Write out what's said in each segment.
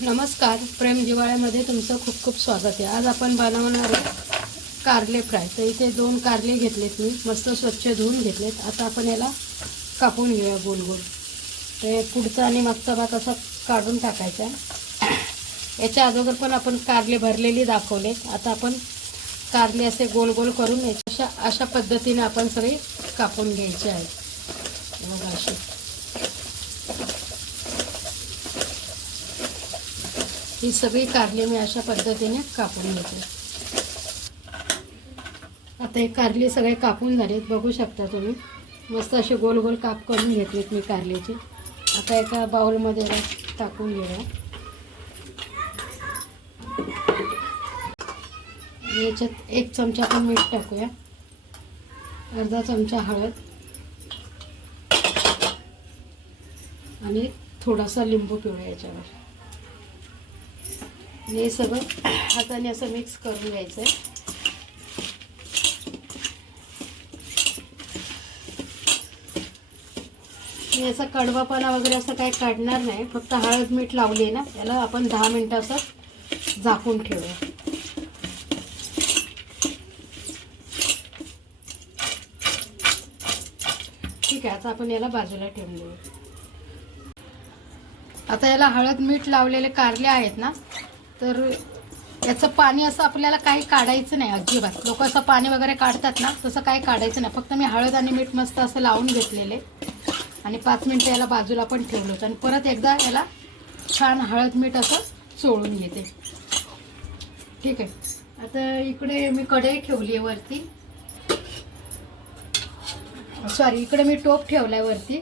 नमस्कार. प्रेम जिवाळ्यामध्ये तुमचं खूप खूप स्वागत आहे. आज आपण बनवणार आहे कारले फ्राय. तर इथे दोन कारले घेतलेत मी. मस्त स्वच्छ धुवून घेतलेत. आता आपण याला कापून घेऊया गोल गोल. तर पुढचा आणि मागचा भाग असा काढून टाकायचा. याच्या अगोदर पण आपण कारले भरलेली दाखवलेत. आता आपण कारले असे गोल गोल करून याच्या अशा अशा पद्धतीने आपण सगळे कापून घ्यायचे आहेत. मग अशी. ही सगळी कारली मी अशा पद्धतीने कापून घेते. आता हे कारली सगळे कापून झालेत बघू शकता तुम्ही. मस्त असे गोल गोल काप करून घेतलेत मी कारलीची. आता एका बाउलमध्ये टाकून घेऊया. याच्यात एक चमचा पण मीठ टाकूया. अर्धा चमचा हळद. आणि थोडासा लिंबू पिवळा याच्यावर. हे सगळं हाताने असं मिक्स करून घ्यायचं आहे याचा कडवापणा वगैरे असं काही काढणार नाही फक्त हळद मीठ लावली आहे ना याला आपण दहा मिनटं असं झाकून ठेवूया. ठीक आहे आता आपण याला बाजूला ठेवून देऊ. आता याला हळद मीठ लावलेले कारले आहेत ना तर याचं पाणी असं आपल्याला काही काढायचं नाही अजिबात. लोक असं पाणी वगैरे काढतात ना तसं काही काढायचं नाही. फक्त मी हळद आणि मीठ मस्त असं लावून घेतलेले. आणि पाच मिनटं याला बाजूला पण ठेवलं होतं. आणि परत एकदा याला छान हळद मीठ असं चोळून घेते. ठीक आहे. आता इकडे मी कढई ठेवली आहे वरती. सॉरी इकडे मी टोप ठेवला आहे वरती.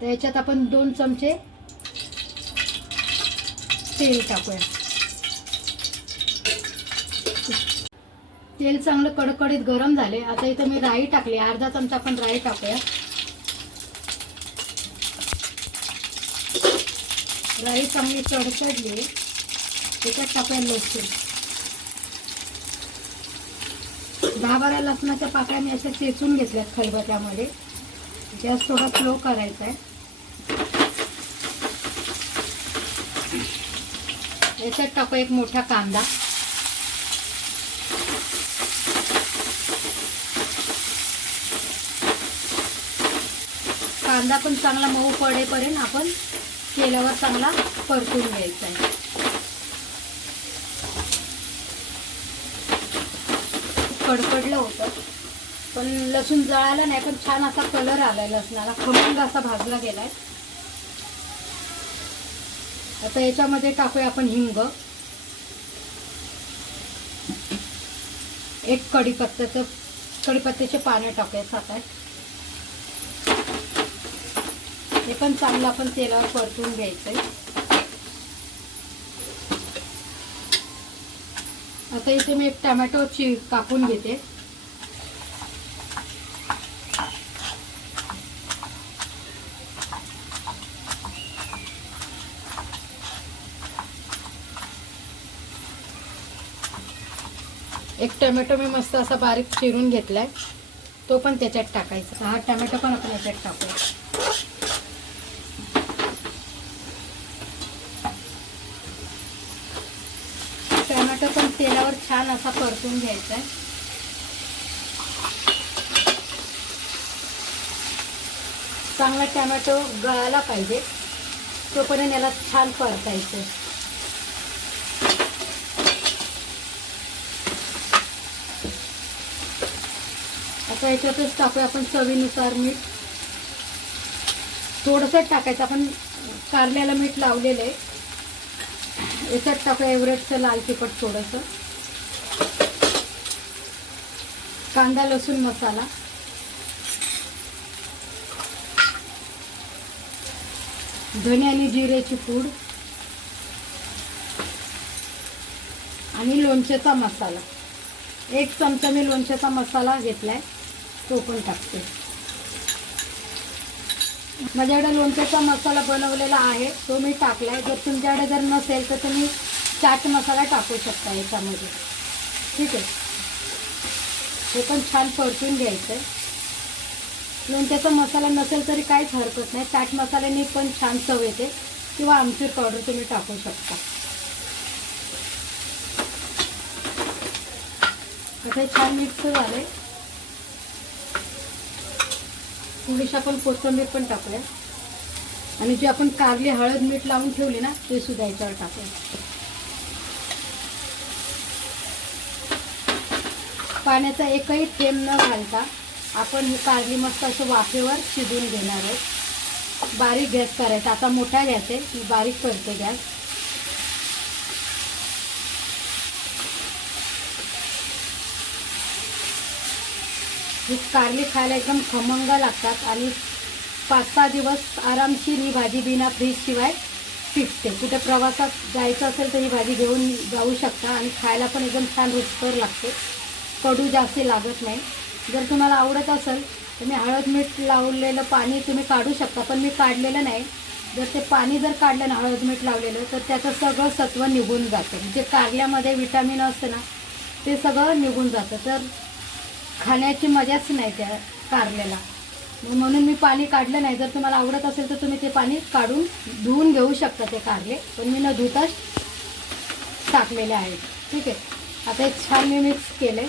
तर याच्यात आपण दोन चमचे तेल टाकूया. तेल चांगलं कडकडीत गरम झाले. आता इथं मी राई टाकली. अर्धा चमचा आपण राई टाकूया. राई चांगली कडकडली. त्याच्यात टाकूया लसूण. दहा बारा लसणाच्या पाकळ्या मी अशा चेचून घेतल्यात खलबत्यामध्ये. गॅस थोडा स्लो करायचा आहे याच्यात टाकू एक मोठा कांदा. कांदा पण चांगला मऊ पडेपर्यंत आपण तेलावर चांगला परतून घ्यायचा आहे. कडकडलं होतं. पण लसूण जळायला नाही पण छान असा कलर आलाय लसणाला. खमंग असा भाजला गेलाय. आता याच्यामध्ये टाकूया आपण हिंग. एक कढीपत्त्याचं कढीपत्त्याचे पाने टाकूया सात आठ. हे पण चांगलं आपण तेलावर परतून घ्यायचंय. आता इथे मी एक टमॅटो ची कापून घेते. एक टमॅटो मी मस्त असा बारीक चिरून घेतलाय. तो पण त्याच्यात टाकायचा. हा टमॅटो पण आपण याच्यात टाकूया टमॅटो पण तेलावर छान असा परतून घ्यायचा आहे चांगला टमॅटो गळाला पाहिजे. तोपर्यंत याला छान परतायचं. आता याच्यातच टाकूया आपण चवीनुसार मीठ. थोडंसं टाकायचं आपण कारल्याला मीठ लावलेलं आहे. याच्यात टाकूया एव्हरेस्टचं लाल तिखट थोडंसं. कांदा लसूण मसाला. धने आणि जिरेची पूड. आणि लोणच्याचा मसाला. एक चमचा मी लोणच्याचा मसाला घेतलाय. तो पण टाकते. माझ्याकडे लोणच्याचा मसाला बनवलेला आहे. तो मी टाकलाय. जर तुमच्याकडे जर नसेल तर तुम्ही चाट मसाला टाकू शकता याच्यामध्ये. ठीक आहे? हे पण छान परतून घ्यायचं आहे लोणच्याचा मसाला नसेल तरी काहीच हरकत नाही. चाट मसाल्याने पण छान चव येते. किंवा आमचूर पावडर तुम्ही टाकू शकता. असे छान मिक्स झाले. थोडीशी आपण कोथंबीर पण टाकूया. आणि जी आपण कारली हळद मीठ लावून ठेवली ना ते सुद्धा याच्यावर टाकूया. पाण्याचा एकही थेंब न घालता आपण ही कारली मस्त असं वाफेवर शिजून घेणार आहोत. बारीक गॅस करायचा. आता मोठा गॅस आहे. मी बारीक करते गॅस. ही कारली खायला एकदम खमंग लागतात आणि पाच सहा दिवस आरामशीर ही भाजी बिना फ्रीज शिवाय टिकते कुठे प्रवासात जायचं असेल तर ही भाजी घेऊन जाऊ शकता आणि खायला पण एकदम छान रुचकर लागते. कडू जास्त लागत नाही. जर तुम्हाला आवडत असेल तर मी हळद मीठ लावलेलं पाणी तुम्ही काढू शकता पण मी काढलेलं नाही. जर ते पाणी जर काढलं ना हळद मीठ लावलेलं तर त्याचं सगळं सत्व निघून जातं. जे कारल्यामध्ये विटॅमिन असतं ना ते सगळं निघून जातं. तर खाण्याची मजाच नाही त्या कारल्याला. म्हणून मी पाणी काढलं नाही. जर तुम्हाला आवडत असेल तर तुम्ही ते पाणी काढून धुवून घेऊ शकता ते कारले. पण मी न धुताच टाकलेले आहेत ठीक आहे. आता एक छान मी मिक्स केले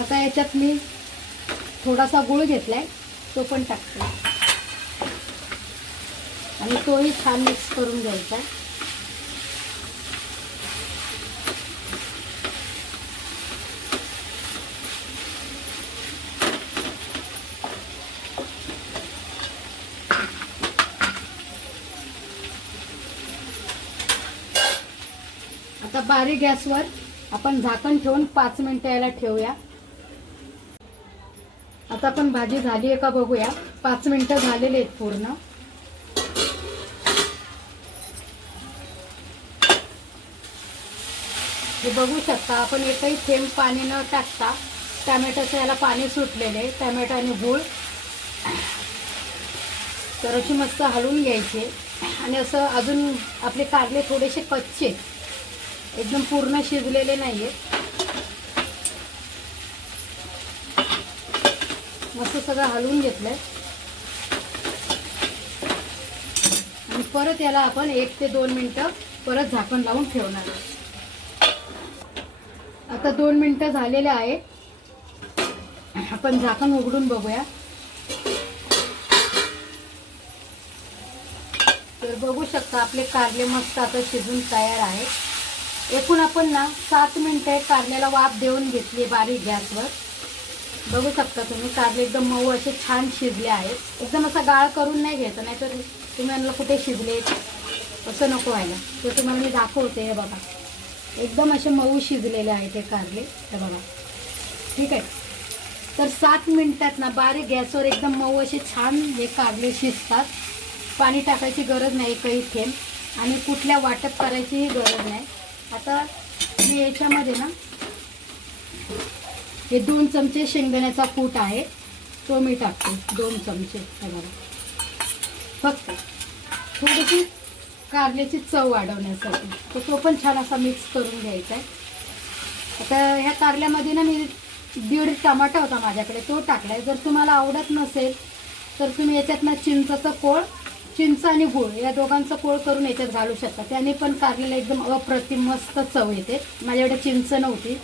आता याच्यात मी थोडासा गुळ घेतलाय तो पण टाकते. आणि तोही छान मिक्स करून घ्यायचा. आता बारीक गॅसवर आपण झाकण ठेवून पाच मिनटं याला ठेवूया. आता पण भाजी झाली आहे का बघूया. पाच मिनटं झालेली आहेत पूर्ण. हे बघू शकता आपण एकही थेंब पाणी न टाकता टॅमॅटोचं याला पाणी सुटलेले आहे टॅमॅटो आणि गूळ. तर अशी मस्त हलवून घ्यायचे आणि असं अजून आपले कारले थोडेसे कच्चे एकदम पूर्ण शिजलेले नाही आहेत मस्त सगळं हलवून घेतलंय. आणि परत याला आपण एक ते दोन मिनटं परत झाकण लावून ठेवणार आता दोन मिनटं झालेले आहे आपण झाकण उघडून बघूया. तर बघू शकता आपले कारले मस्त आता शिजून तयार आहे एकूण आपण ना सात मिनटं कारल्याला वाफ देऊन घेतली बारीक गॅसवर. बघू शकता तुम्ही कारले एकदम मऊ असे छान शिजले आहेत. एकदम असा गाळ करून नाही घ्यायचा नाहीतर तुम्ही यांना कुठे शिजले. असं नको व्हायला. ते तुम्हाला मी दाखवते हे बघा. एकदम असे मऊ शिजलेले आहेत ते कारले. हे बघा. ठीक आहे. तर सात मिनटात ना बारीक गॅसवर एकदम मऊ असे छान हे कारले शिजतात. पाणी टाकायची गरज नाही काही थेंब आणि कुठल्या वाटप करायचीही गरज नाही. आता मी याच्यामध्ये ना हे दोन चमचे शेंगदाण्याचा कूट आहे. तो मी टाकते. दोन चमचे. बघा. फक्त थोडीशी कारल्याची चव वाढवण्यासाठी. तर तो पण छान असा मिक्स करून घ्यायचा आहे. आता ह्या कारल्यामध्ये ना मी दीड टमाटा होता माझ्याकडे. तो टाकला आहे जर तुम्हाला आवडत नसेल तर तुम्ही याच्यात ना चिंचाचं कोळ चिंच आणि गुळ या दोघांचं कोळ करून याच्यात घालू शकता. त्याने पण कारलेला एकदम अप्रतिम मस्त चव येते. माझ्याकडे चिंच नव्हती.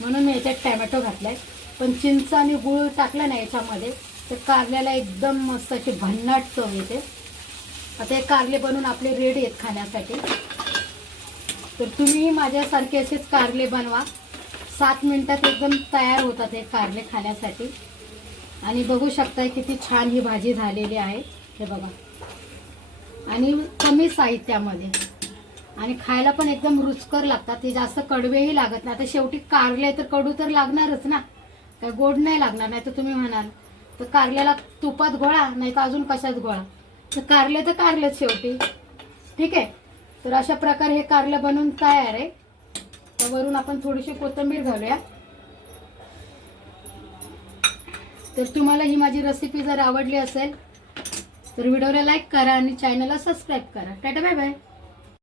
म्हणून मी याच्यात टॅमॅटो आहे पण चिंच आणि गूळ टाकला नाही याच्यामध्ये. तर कारल्याला एकदम मस्त अशी भन्नाट चव येते. आता हे कारले बनवून आपले रेडी आहेत खाण्यासाठी. तर तुम्हीही माझ्यासारखे असेच कारले बनवा. सात मिनटात एकदम तयार होतात हे कारले खाण्यासाठी. आणि बघू शकताय किती छान ही भाजी झालेली आहे. हे बघा. आणि कमी साहित्यामध्ये. आणि खायला पण एकदम रुचकर लागतात. ते जास्त कडवेही लागत नाही. आता शेवटी कारले तर कडू तर लागणारच ना. काय गोड नाही लागणार नाही तर तुम्ही म्हणाल तर कारल्याला तुपात गोळा नाही तर अजून कशात गोळा तर कारले तर कारलेच शेवटी. ठीक आहे? तर अशा प्रकारे हे कारलं बनवून तयार आहे. तर वरून आपण थोडीशी कोथिंबीर घालूया. तर तुम्हाला ही माझी रेसिपी जर आवडली असेल तर व्हिडिओला लाईक करा आणि चॅनलला सबस्क्राईब करा. Tata bye bye.